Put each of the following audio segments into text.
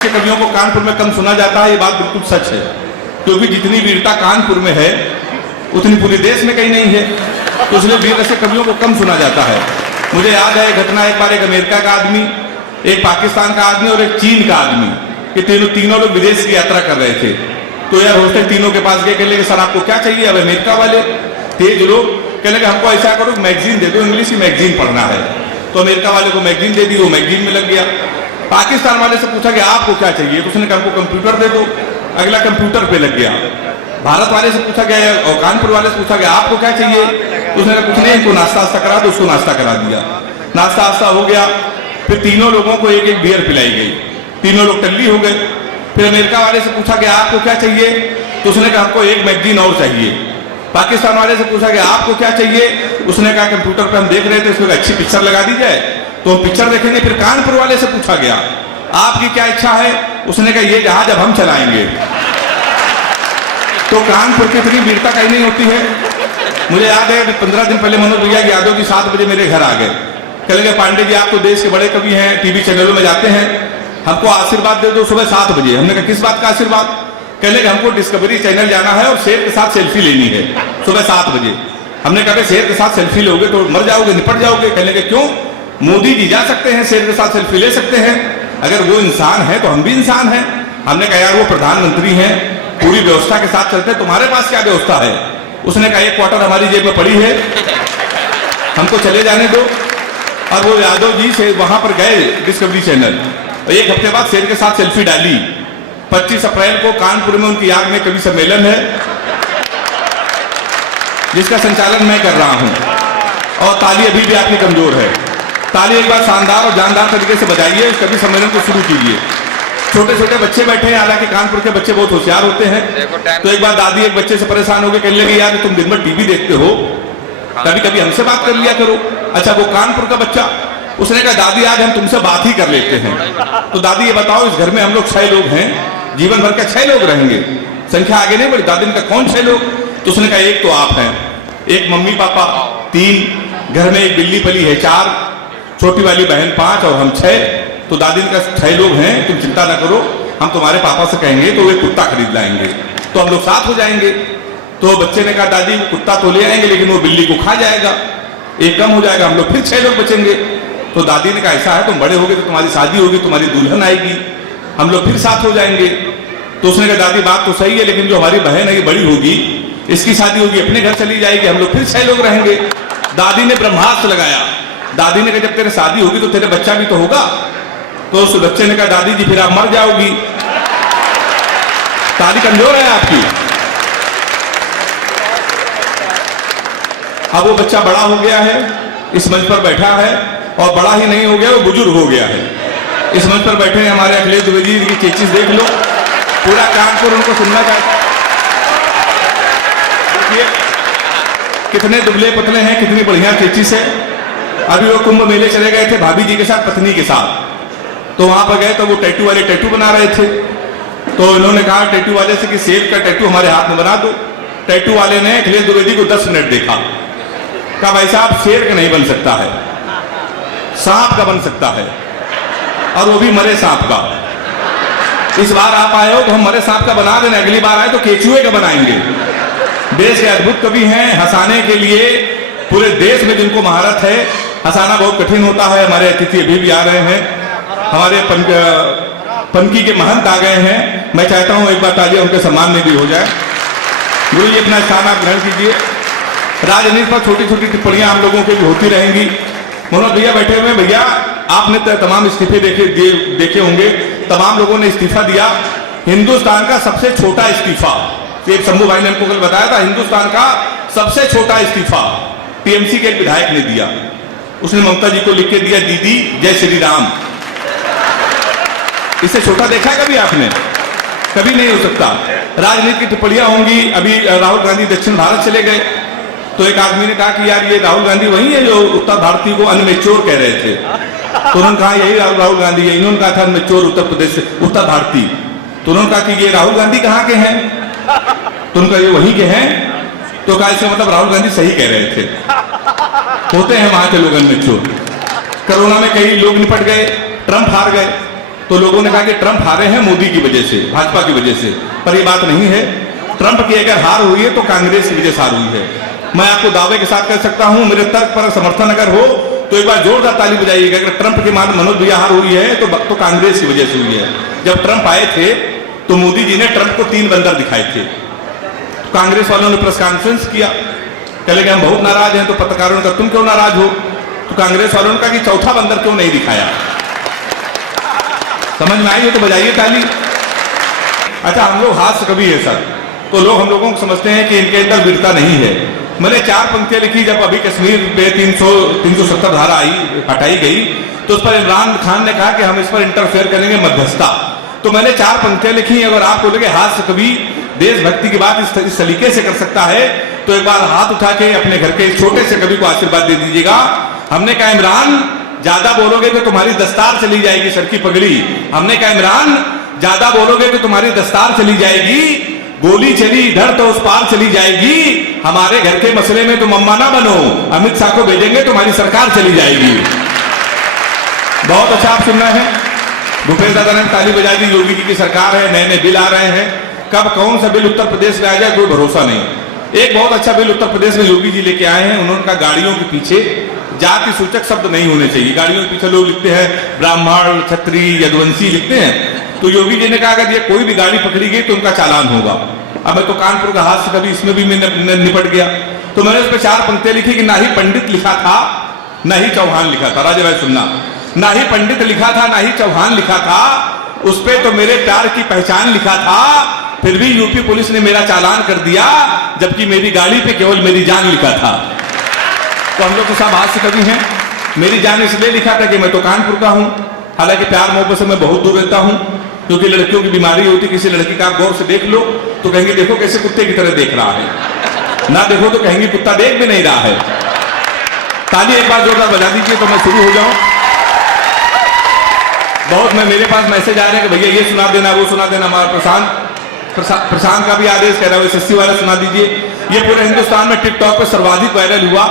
कवियों को कानपुर में कम सुना जाता है, ये बात बिल्कुल सच है, क्योंकि जितनी वीरता कानपुर में है उतनी पूरे देश में कहीं नहीं है, तो इसलिए वीर ऐसे कवियों को कम सुना जाता है। मुझे याद है घटना, एक बार एक अमेरिका का आदमी, एक पाकिस्तान का आदमी और एक चीन का आदमी, ये तीनों लोग विदेश की यात्रा कर रहे थे। तो यार होस्टल तीनों के पास गए, कहने लगे सर आपको क्या चाहिए? अब अमेरिका वाले तेज लोग कहने लगे हमको ऐसा करो मैगजीन दे दो, इंग्लिश की मैगजीन पढ़ना है। तो अमेरिका वाले को मैगजीन दे दी, वो मैगजीन में लग गया। पाकिस्तान वाले से पूछा कि आपको क्या चाहिए, तो उसने कहा हमको कंप्यूटर दे दो, अगला कंप्यूटर पे लग गया। भारत वाले से पूछा गया और कानपुर वाले से पूछा गया आपको क्या चाहिए, तो उसने कहा कुछ नहीं, इनको नाश्ता वास्ता करा दो, उसको नाश्ता करा दिया। नाश्ता वास्ता हो गया, फिर तीनों लोगों को एक एक बियर पिलाई गई, तीनों लोग टल्ली हो गए। फिर अमेरिका वाले से पूछा गया आपको क्या चाहिए, तो उसने कहा हमको एक मैगजीन और चाहिए। पाकिस्तान वाले से पूछा गया आपको क्या चाहिए, उसने कहा कंप्यूटर पे हम देख रहे थे, उसको अच्छी पिक्चर लगा दी जाए तो हम पिक्चर देखेंगे। फिर कानपुर वाले से पूछा गया आपकी क्या इच्छा है, उसने कहा ये जहाज अब हम चलाएंगे। तो कानपुर की इतनी वीरता कहीं नहीं होती है। मुझे याद है 15 दिन पहले मनोज भैया यादव जी 7 बजे मेरे घर आ गए, कह लगे पांडे जी आप तो देश के बड़े कवि हैं, टीवी चैनलों में जाते हैं, हमको आशीर्वाद दे दो सुबह 7 बजे। हमने कहा किस बात का आशीर्वाद? कह लगे हमको डिस्कवरी चैनल जाना है और शेर के साथ सेल्फी लेनी है सुबह 7 बजे। हमने कहा शेर के साथ सेल्फी लोगे तो मर जाओगे, निपट जाओगे। कहने लगे क्यों? मोदी जी जा सकते हैं, शेर के साथ सेल्फी ले सकते हैं, अगर वो इंसान है तो हम भी इंसान हैं। हमने कहा यार वो प्रधानमंत्री हैं, पूरी व्यवस्था के साथ चलते हैं, तुम्हारे पास क्या व्यवस्था है? उसने कहा 1 क्वार्टर हमारी जेब में पड़ी है, हमको चले जाने दो। और वो यादव जी से वहां पर गए डिस्कवरी चैनल, और 1 हफ्ते बाद शेर के साथ सेल्फी डाली। 25 अप्रैल को कानपुर में उनकी याद में कवि सम्मेलन है, जिसका संचालन मैं कर रहा हूं, और ताली अभी भी आपकी कमजोर है। ताली एक बार शानदार और जानदार तरीके से बजाइए, कवि सम्मेलन को शुरू कीजिए। छोटे छोटे बच्चे बैठे हैं, हालांकि कानपुर के बच्चे बहुत होशियार होते हैं। तो एक बार दादी एक बच्चे से परेशान हो गए, कहने लगी यार तुम दिन भर टीवी देखते हो, कभी कभी हमसे बात कर लिया करो। अच्छा वो कानपुर का बच्चा, उसने कहा दादी आज हम तुमसे बात ही कर लेते हैं। तो दादी ये बताओ इस घर में हम लोग 6 लोग हैं, जीवन भर के 6 लोग रहेंगे, संख्या आगे नहीं बढ़ी। दादी ने कहा कौन 6 लोग? तो उसने कहा एक तो आप हैं, एक मम्मी पापा 3, घर में एक बिल्ली पली है 4, छोटी वाली बहन 5 और हम 6। तो दादी ने कहा 6 लोग हैं, तुम चिंता ना करो, हम तुम्हारे पापा से कहेंगे तो वे कुत्ता खरीद लाएंगे, तो हम लोग साथ हो जाएंगे। तो बच्चे ने कहा दादी कुत्ता तो ले आएंगे लेकिन वो बिल्ली को खा जाएगा, एक कम हो जाएगा, हम लोग फिर 6 लोग बचेंगे। तो दादी ने कहा ऐसा है तुम बड़े होगे तो तुम्हारी शादी होगी, तुम्हारी दुल्हन आएगी, हम लोग फिर साथ हो जाएंगे। तो उसने कहा दादी बात तो सही है, लेकिन जो हमारी बहन है ये बड़ी होगी, इसकी शादी होगी, अपने घर चली जाएगी, हम लोग फिर 6 लोग रहेंगे। दादी ने ब्रह्मास्त्र लगाया। दादी ने कहा जब तेरे शादी होगी तो तेरे बच्चा भी तो होगा। तो उस बच्चे ने कहा दादी जी फिर आप मर जाओगी। ताली कमजोर है आपकी। अब वो बच्चा बड़ा हो गया है, इस मंच पर बैठा है, और बड़ा ही नहीं हो गया, वो बुजुर्ग हो गया है। इस मंच पर बैठे हैं हमारे अखिलेश द्विवेदी जी की चेचिस देख लो, पूरा कानपुर उनको सुनना चाहिए। कितने दुबले पतले हैं, कितनी बढ़िया चेचिस है। अभी वो कुंभ मेले चले गए थे भाभी जी के साथ, पत्नी के साथ, तो वहां पर गए तो वो टैटू वाले टैटू बना रहे थे। तो इन्होंने कहा टैटू वाले से कि शेर का टैटू हमारे हाथ में बना दो। टैटू वाले ने अखिलेश द्विवेदी को 10 मिनट देखा, कहा भाई साहब शेर का नहीं बन सकता है, सांप का बन सकता है, और वो भी मरे सांप का। इस बार आप आए हो तो हम मरे सांप का बना देना, अगली बार आए तो केचुए का बनाएंगे। देश के अद्भुत कवि हैं, हंसाने के लिए पूरे देश में जिनको महारत है, हंसाना बहुत कठिन होता है। हमारे अतिथि अभी भी आ रहे हैं, हमारे पनकी के महंत आ गए हैं। मैं चाहता हूं एक बार तालियां उनके सम्मान में भी हो जाए। गुरु जी अपना स्थान आप ग्रहण कीजिए। राजनीति पर छोटी छोटी टिप्पणियां हम लोगों की भी होती रहेंगी। मनोज भैया बैठे हुए, भैया आपने तमाम इस्तीफे देखे होंगे, तमाम लोगों ने इस्तीफा दिया। हिंदुस्तान का सबसे छोटा इस्तीफा, एक शंभू भाई ने हमको कल बताया था, हिंदुस्तान का सबसे छोटा इस्तीफा टीएमसी के एक विधायक ने दिया। उसने ममता जी को लिख के दिया दीदी जय श्री राम। इससे छोटा देखा है कभी आपने? कभी नहीं हो सकता। राजनीति की टिप्पणियां होंगी। अभी राहुल गांधी दक्षिण भारत चले गए, तो एक आदमी ने कहा कि यार ये राहुल गांधी वही है जो उत्तर भारतीय को अनमेच्योर कह रहे थे। तो उन्होंने कहा यही राहुल गांधी है। इन्होंने कहा था अनमेच्योर उत्तर प्रदेश से उत्तर भारतीय। तो उन्होंने कहा कि ये राहुल गांधी कहाँ के हैं? तो उनका ये वहीं के हैं। तो कहा इसका मतलब राहुल गांधी सही कह रहे थे, होते हैं वहां के लोग अनमेच्योर। कोरोना में कई लोग निपट गए, ट्रंप हार गए, तो लोगों ने कहा कि ट्रंप हारे हैं मोदी की वजह से, भाजपा की वजह से, पर ये बात नहीं है। ट्रंप की अगर हार हुई है तो कांग्रेस की वजह से हार हुई है। मैं आपको दावे के साथ कह सकता हूं, मेरे तर्क पर समर्थन अगर हो तो एक बार जोरदार ताली बजाइएगा। अगर ट्रंप के बाद मनोज भैया हार हुई है तो कांग्रेस की वजह से हुई है। जब ट्रंप आए थे तो मोदी जी ने ट्रंप को 3 बंदर दिखाए थे। तो कांग्रेस वालों ने प्रेस कॉन्फ्रेंस किया, कहले कि हम बहुत नाराज हैं। तो पत्रकारों ने कहा तुम क्यों नाराज हो? तो कांग्रेस वालों ने कहा कि चौथा बंदर क्यों नहीं दिखाया? समझ में आई हो तो बजाइए ताली। अच्छा, हम लोग हाथ से कभी है सर, तो लोग हम लोगों को समझते हैं कि इनके अंदर वीरता नहीं है। मैंने 4 पंक्तियां लिखी जब अभी कश्मीर पे 370 धारा हटाई गई, तो उस पर इमरान खान ने कहा कि हम इस पर इंटरफेयर करेंगे, मध्यस्थता। तो मैंने 4 पंक्तियां लिखी। अगर आप बोले हाथ से कभी देशभक्ति की बात इस तरीके से कर सकता है तो एक बार हाथ उठा के अपने घर के छोटे से कवि को आशीर्वाद दे दीजिएगा। हमने कहा इमरान ज्यादा बोलोगे तो तुम्हारी दस्तार चली जाएगी, सर की पगड़ी। हमने कहा इमरान ज्यादा बोलोगे तो तुम्हारी दस्तार चली जाएगी, गोली चली इधर तो उस पार चली जाएगी। हमारे घर के मसले में तुम अम्मा ना बनो, अमित शाह को भेजेंगे तुम्हारी सरकार चली जाएगी। बहुत अच्छा आप सुन रहे हैं। भूपेश दादा ने ताली बजा दी। योगी जी की सरकार है, नए नए बिल आ रहे हैं। कब कौन सा बिल उत्तर प्रदेश में आ जाए कोई भरोसा नहीं। एक बहुत अच्छा बिल उत्तर प्रदेश में योगी जी लेके आए हैं। उन्होंने कहा गाड़ियों के पीछे जाति सूचक शब्द नहीं होने चाहिए। गाड़ियों के पीछे लोग लिखते हैं ब्राह्मण, क्षत्रिय, यदुवंशी लिखते हैं। तो योगी जी ने कहा अगर ये कोई भी गाड़ी पकड़ी गई तो उनका चालान होगा। अब मैं तो कानपुर का हाथ से कभी इसमें भी मैं निपट गया। तो मैंने उस पर 4 पंक्तियां लिखी कि ना ही पंडित लिखा था ना ही चौहान लिखा था। राजा भाई सुनना, ना ही पंडित लिखा था ना ही चौहान लिखा था, उस पे तो मेरे प्यार की पहचान लिखा था। फिर भी यूपी पुलिस ने मेरा चालान कर दिया, जबकि मेरी गाड़ी पे केवल मेरी जान लिखा था। तो हम लोग तो सब हाथ से कभी हैं। मेरी जान इसलिए लिखा था कि मैं तो कानपुर का हूं। हालांकि प्यार मोहब्बत से मैं बहुत दूर रहता हूं, क्योंकि लड़कियों की बीमारी होती। किसी लड़की का आप गौर से देख लो तो कहेंगे देखो कैसे कुत्ते की तरह देख रहा है, ना देखो तो कहेंगे कुत्ता देख भी नहीं रहा है। ताली एक बार जोरदार बजा दीजिए तो मैं शुरू हो जाऊं। बहुत मेरे पास मैसेज आ रहे हैं कि भैया ये सुना देना, वो सुना देना। हमारा प्रशांत का भी आदेश कह रहा है SSC वाला सुना दीजिए। ये पूरे हिंदुस्तान में टिकटॉक पे सर्वाधिक वायरल हुआ।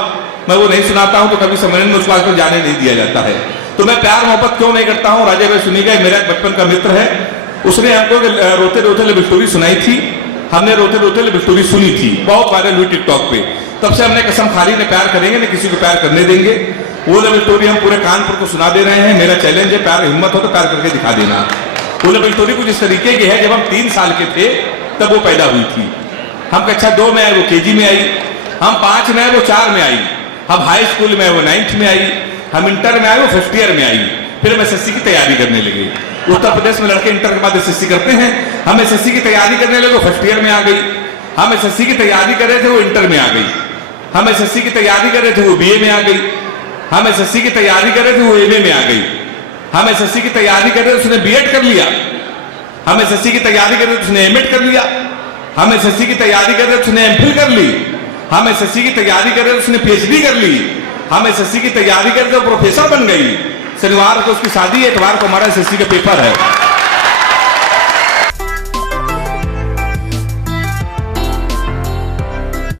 मैं वो नहीं सुनाता हूं तो कभी सम्मेलन में उसको आजकल जाने नहीं दिया जाता है। तो मैं प्यार मोहब्बत क्यों नहीं करता हूं? राजा भाई सुनिएगा, मेरा एक बचपन का मित्र है, उसने हमको रोते रोते लव स्टोरी सुनाई थी। हमने रोते रोते लव स्टोरी सुनी थी, बहुत वायरल हुई टिकटॉक पे। तब से हमने कसम खा ली न प्यार करेंगे न किसी को प्यार करने देंगे। वो लव स्टोरी हम पूरे कानपुर को सुना दे रहे हैं। मेरा चैलेंज है, प्यार हिम्मत हो तो प्यार करके दिखा देना। वो लव स्टोरी कुछ इस तरीके की है, जब हम 3 साल के थे तब वो पैदा हुई थी। हम कक्षा 2 में आए, वो KG में आई। हम 5 में आए, वो 4 में आई। हम हाई स्कूल में आए, वो 9th में आई। हम इंटर में आए, वो 1st ईयर में आई। फिर हम SSC की तैयारी करने लगे। उत्तर प्रदेश में लड़के इंटर के बाद SSC करते हैं। हम SSC की तैयारी करने लगे, 1st ईयर में आ गई। हम SSC की तैयारी कर रहे थे, वो इंटर में आ गई। हम SSC की तैयारी कर रहे थे, वो BA में आ गई। हम SSC की तैयारी कर रहे थे, वो MA में आ गई। हम SSC की तैयारी कर रहे थे, उसने B.Ed कर लिया। हम SSC की तैयारी कर रहे थे, उसने M.Ed कर लिया। हम SSC की तैयारी कर रहे थे, उसने MPhil कर ली। हम SSC की तैयारी कर रहे थे, उसने PhD कर ली। हम SSC की तैयारी कर रहे थे, प्रोफेसर बन गई। शनिवार को उसकी शादी है, इतवार को हमारा SSC का पेपर है।